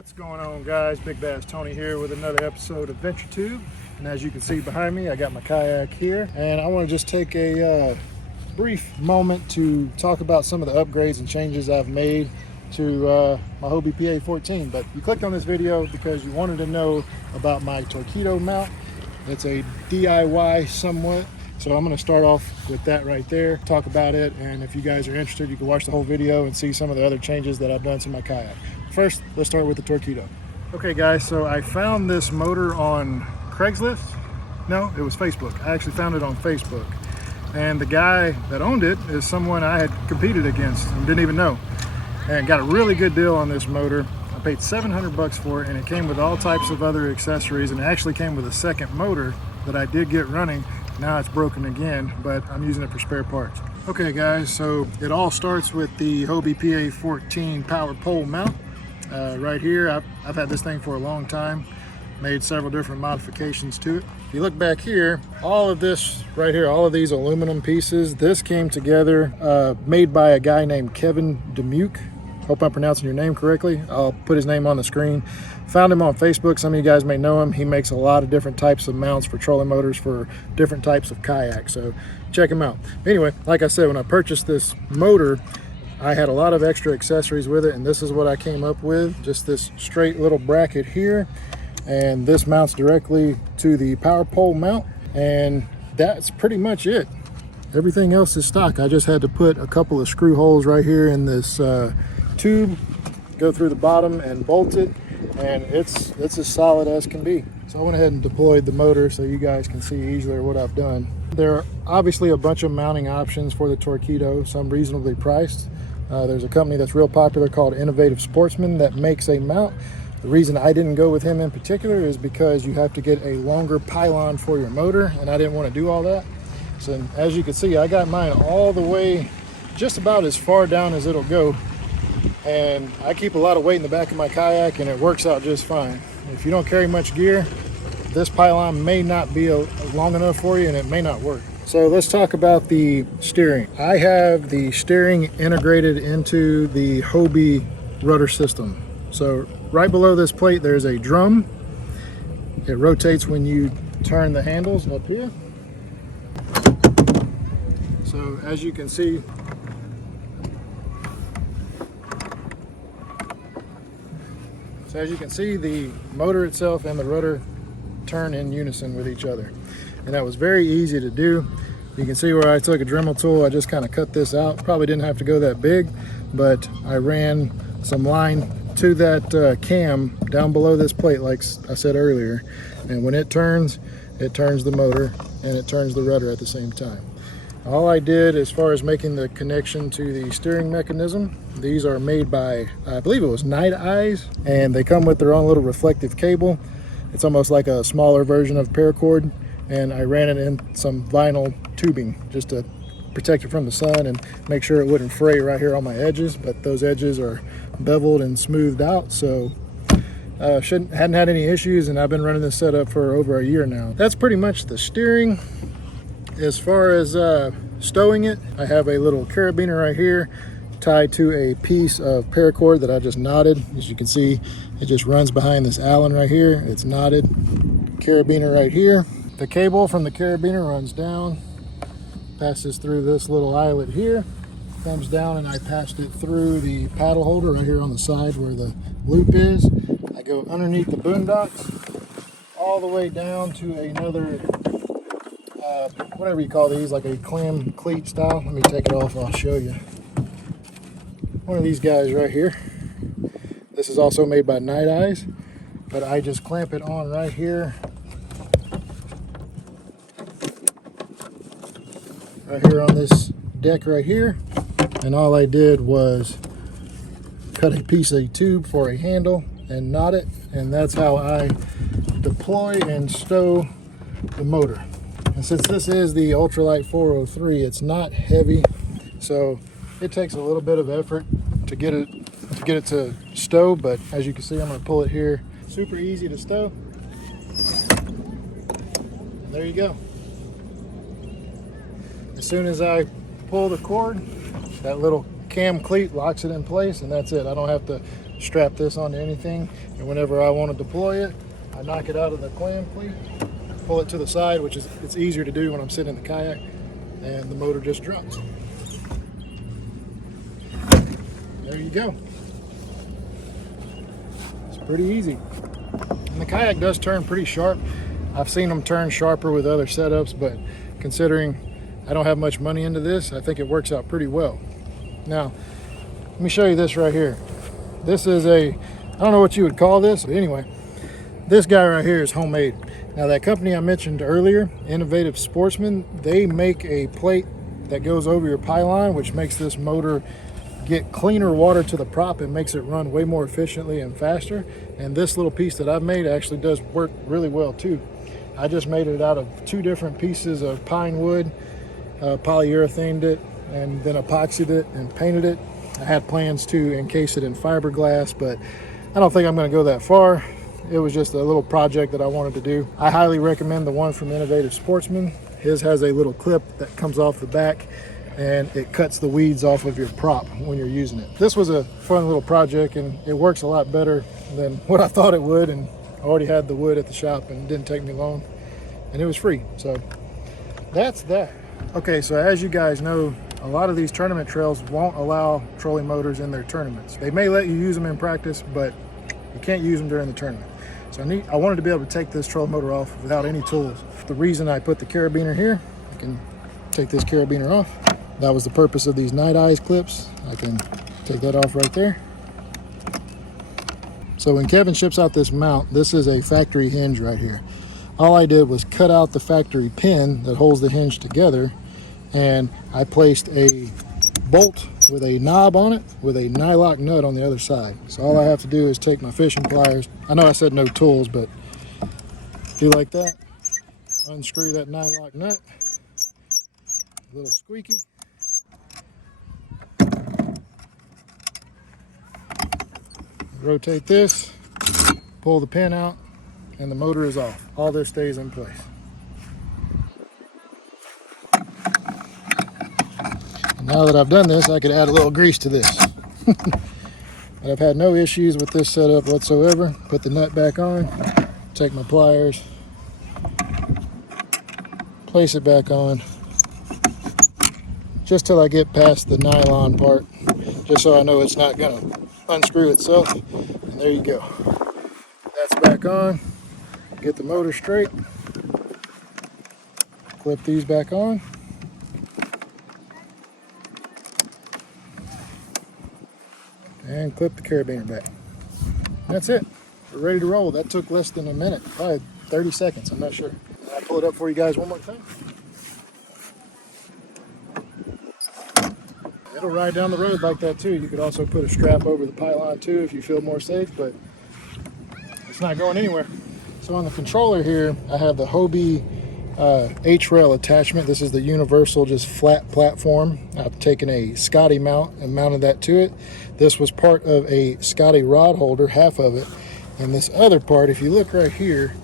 What's going on, guys? Big Bass Tony here with another episode of Venture Tube. And as you can see behind me, I got my kayak here, and I want to just take a brief moment to talk about some of the upgrades and changes I've made to my Hobie PA14. But you clicked on this video because you wanted to know about my Torqeedo mount. It's a DIY somewhat, so I'm going to start off with that right there, talk about it, and if you guys are interested, you can watch the whole video and see some of the other changes that I've done to my kayak. First, let's start with the Torqeedo. Okay guys, so I found this motor on Craigslist. No, it was Facebook. I actually found it on Facebook. And the guy that owned it is someone I had competed against and didn't even know. And got a really good deal on this motor. I paid 700 bucks for it, and it came with all types of other accessories, and it actually came with a second motor that I did get running. Now it's broken again, but I'm using it for spare parts. Okay guys, so it all starts with the Hobie PA14 power pole mount. Right here, I've had this thing for a long time, made several different modifications to it. If you look back here, all of this right here, all of these aluminum pieces, this came together, made by a guy named Kevin Demuke. Hope I'm pronouncing your name correctly. I'll put his name on the screen. Found him on Facebook. Some of you guys may know him. He makes a lot of different types of mounts for trolling motors for different types of kayaks, so check him out. Anyway, like I said, when I purchased this motor, I had a lot of extra accessories with it, and this is what I came up with. Just this straight little bracket here, and this mounts directly to the power pole mount, and that's pretty much it. Everything else is stock. I just had to put a couple of screw holes right here in this tube, go through the bottom and bolt it, and it's as solid as can be. So I went ahead and deployed the motor so you guys can see easily what I've done. There are obviously a bunch of mounting options for the Torqeedo, some reasonably priced. There's a company that's real popular called Innovative Sportsman that makes a mount. The reason I didn't go with him in particular is because you have to get a longer pylon for your motor, and I didn't want to do all that. So as you can see, I got mine all the way just about as far down as it'll go, and I keep a lot of weight in the back of my kayak, and it works out just fine. If you don't carry much gear, this pylon may not be long enough for you, and it may not work. So let's talk about the steering. I have the steering integrated into the Hobie rudder system. So right below this plate, there's a drum. It rotates when you turn the handles up here. So as you can see, the motor itself and the rudder turn in unison with each other. And that was very easy to do. You can see where I took a Dremel tool, I just kind of cut this out. Probably didn't have to go that big, but I ran some line to that cam down below this plate, like I said earlier. And when it turns the motor and it turns the rudder at the same time. All I did as far as making the connection to the steering mechanism, these are made by, I believe it was Nite Ize, and they come with their own little reflective cable. It's almost like a smaller version of Paracord, and I ran it in some vinyl tubing just to protect it from the sun and make sure it wouldn't fray right here on my edges, but those edges are beveled and smoothed out, so hadn't had any issues, and I've been running this setup for over a year now. That's pretty much the steering. As far as stowing it, I have a little carabiner right here tied to a piece of paracord that I just knotted. As you can see, it just runs behind this Allen right here. It's knotted. Carabiner right here. The cable from the carabiner runs down, passes through this little eyelet here, comes down, and I passed it through the paddle holder right here on the side where the loop is. I go underneath the Boonedox all the way down to another whatever you call these, like a Clam Cleat style. Let me take it off and I'll show you. One of these guys right here. This is also made by Nite Ize, but I just clamp it on right here. Right here on this deck right here. And all I did was cut a piece of tube for a handle and knot it, and that's how I deploy and stow the motor. And since this is the Ultralight 403, it's not heavy, so it takes a little bit of effort to get it to stow, but as you can see, I'm going to pull it here. Super easy to stow. And there you go. As soon as I pull the cord, that little cam cleat locks it in place, and that's it. I don't have to strap this onto anything, and whenever I want to deploy it, I knock it out of the clam cleat, pull it to the side, which is it's easier to do when I'm sitting in the kayak, and the motor just drops. There you go. It's pretty easy. And the kayak does turn pretty sharp. I've seen them turn sharper with other setups, but considering I don't have much money into this, I think it works out pretty well. Now, let me show you this right here. This is I don't know what you would call this, but anyway, this guy right here is homemade. Now that company I mentioned earlier, Innovative Sportsman, they make a plate that goes over your pylon, which makes this motor get cleaner water to the prop and makes it run way more efficiently and faster. And this little piece that I've made actually does work really well too. I just made it out of 2 different pieces of pine wood, polyurethaned it, and then epoxied it and painted it. I had plans to encase it in fiberglass, but I don't think I'm going to go that far. It was just a little project that I wanted to do. I highly recommend the one from Innovative Sportsman. His has a little clip that comes off the back, and it cuts the weeds off of your prop when you're using it. This was a fun little project, and it works a lot better than what I thought it would, and I already had the wood at the shop, and it didn't take me long, and it was free. So that's that. Okay, so as you guys know, a lot of these tournament trails won't allow trolling motors in their tournaments. They may let you use them in practice, but you can't use them during the tournament. So I wanted to be able to take this trolling motor off without any tools. The reason I put the carabiner here, I can take this carabiner off. That was the purpose of these Nite Ize Clips. I can take that off right there. So when Kevin ships out this mount, this is a factory hinge right here. All I did was cut out the factory pin that holds the hinge together, and I placed a bolt with a knob on it with a nylock nut on the other side. So all I have to do is take my fishing pliers. I know I said no tools, but do like that. Unscrew that nylock nut. A little squeaky. Rotate this, pull the pin out, and the motor is off. All this stays in place. And now that I've done this, I could add a little grease to this. But I've had no issues with this setup whatsoever. Put the nut back on, take my pliers, place it back on, just till I get past the nylon part, just so I know it's not gonna unscrew itself. And there you go. That's back on. Get the motor straight. Clip these back on. And clip the carabiner back. That's it. We're ready to roll. That took less than a minute, probably 30 seconds, I'm not sure. I'll pull it up for you guys one more time. It'll ride down the road like that too. You could also put a strap over the pylon too if you feel more safe, but it's not going anywhere. So on the controller here, I have the Hobie H rail attachment. This is the universal, just flat platform. I've taken a Scotty mount and mounted that to it. This was part of a Scotty rod holder, half of it. And this other part, if you look right here,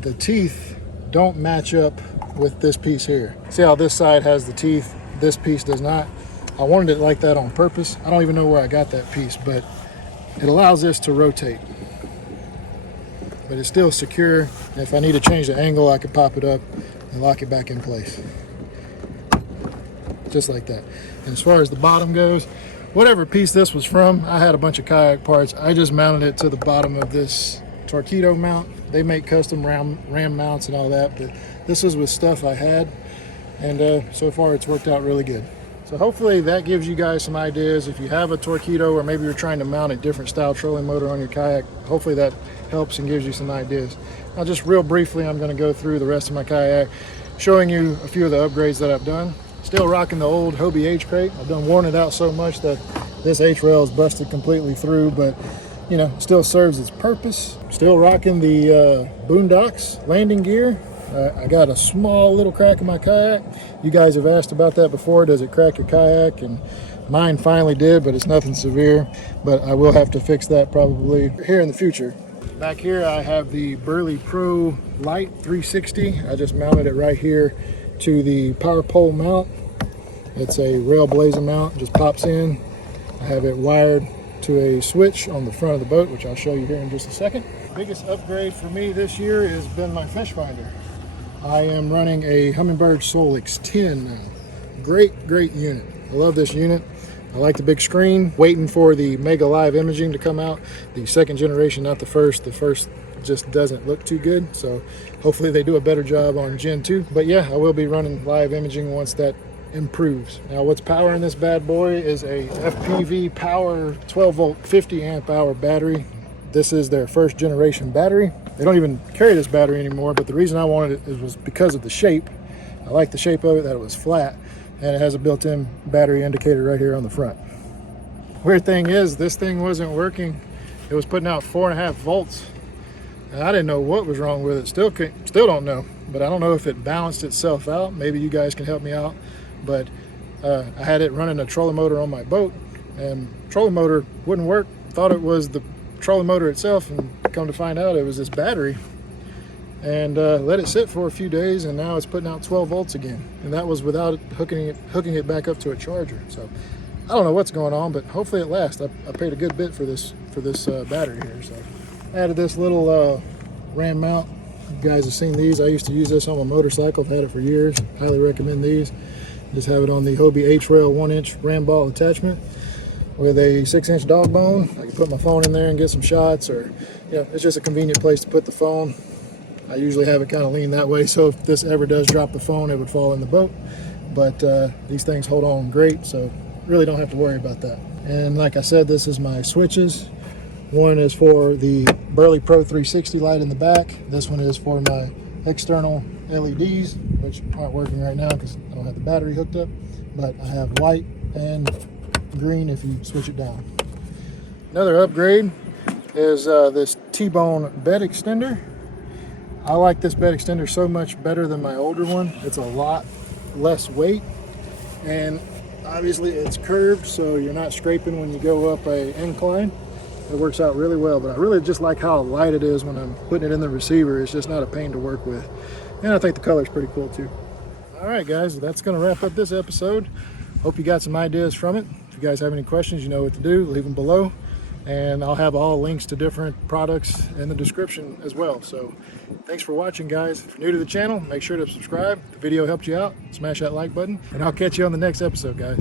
the teeth don't match up with this piece here. See how this side has the teeth, this piece does not? I wanted it like that on purpose. I don't even know where I got that piece, but it allows this to rotate. But it's still secure. If I need to change the angle, I can pop it up and lock it back in place. Just like that. And as far as the bottom goes, whatever piece this was from, I had a bunch of kayak parts. I just mounted it to the bottom of this Torqeedo mount. They make custom ram mounts and all that, but this is with stuff I had. And so far it's worked out really good. So hopefully that gives you guys some ideas. If you have a Torqeedo, or maybe you're trying to mount a different style trolling motor on your kayak, hopefully that helps and gives you some ideas. Now just real briefly, I'm going to go through the rest of my kayak, showing you a few of the upgrades that I've done. Still rocking the old Hobie H crate. I've done worn it out so much that this H rail is busted completely through, but you know, still serves its purpose. Still rocking the Boonedox landing gear. I got a small little crack in my kayak. You guys have asked about that before. Does it crack your kayak? And mine finally did, but it's nothing severe. But I will have to fix that probably here in the future. Back here I have the Burley Pro Light 360. I just mounted it right here to the power pole mount. It's a rail blazer mount, just pops in. I have it wired to a switch on the front of the boat, which I'll show you here in just a second. Biggest upgrade for me this year has been my fish finder. I am running a Humminbird Solix 10 now. Great unit. I love this unit. I like the big screen. Waiting for the Mega Live imaging to come out. The second generation, not the first. The first just doesn't look too good, so hopefully they do a better job on Gen 2. But yeah, I will be running live imaging once that improves. Now what's powering this bad boy is a FPV Power 12 volt 50 amp hour battery. This is their first generation battery. They don't even carry this battery anymore, but the reason I wanted it was because of the shape. I like the shape of it, that it was flat, and it has a built-in battery indicator right here on the front. Weird thing is, this thing wasn't working. It was putting out 4.5 volts. And I didn't know what was wrong with it. Still don't know, but I don't know if it balanced itself out. Maybe you guys can help me out. But I had it running a trolling motor on my boat, and trolling motor wouldn't work. Thought it was the trolling motor itself, and come to find out it was this battery. And let it sit for a few days, and now it's putting out 12 volts again. And that was without hooking it back up to a charger. So I don't know what's going on, but hopefully it lasts. I paid a good bit for this battery here. So I added this little ram mount. You guys have seen these. I used to use this on my motorcycle. I've had it for years. Highly recommend these. Just have it on the Hobie H rail 1-inch Ram Ball attachment with a 6-inch dog bone. I can put my phone in there and get some shots, or it's just a convenient place to put the phone. I usually have it kind of lean that way, so if this ever does drop the phone, it would fall in the boat. But these things hold on great, so really don't have to worry about that. And like I said, this is my switches. One is for the Burley Pro 360 light in the back. This one is for my external LEDs, which aren't working right now because I don't have the battery hooked up. But I have white and green if you switch it down. Another upgrade is this T-bone bed extender. I like this bed extender so much better than my older one. It's a lot less weight, and obviously it's curved, so you're not scraping when you go up an incline. It works out really well, but I really just like how light it is when I'm putting it in the receiver. It's just not a pain to work with. And I think the color's pretty cool too. All right, guys, that's gonna wrap up this episode. Hope you got some ideas from it. If you guys have any questions, you know what to do. Leave them below. And I'll have all links to different products in the description as well. So thanks for watching, guys. If you're new to the channel, make sure to subscribe. If the video helped you out, smash that like button. And I'll catch you on the next episode, guys.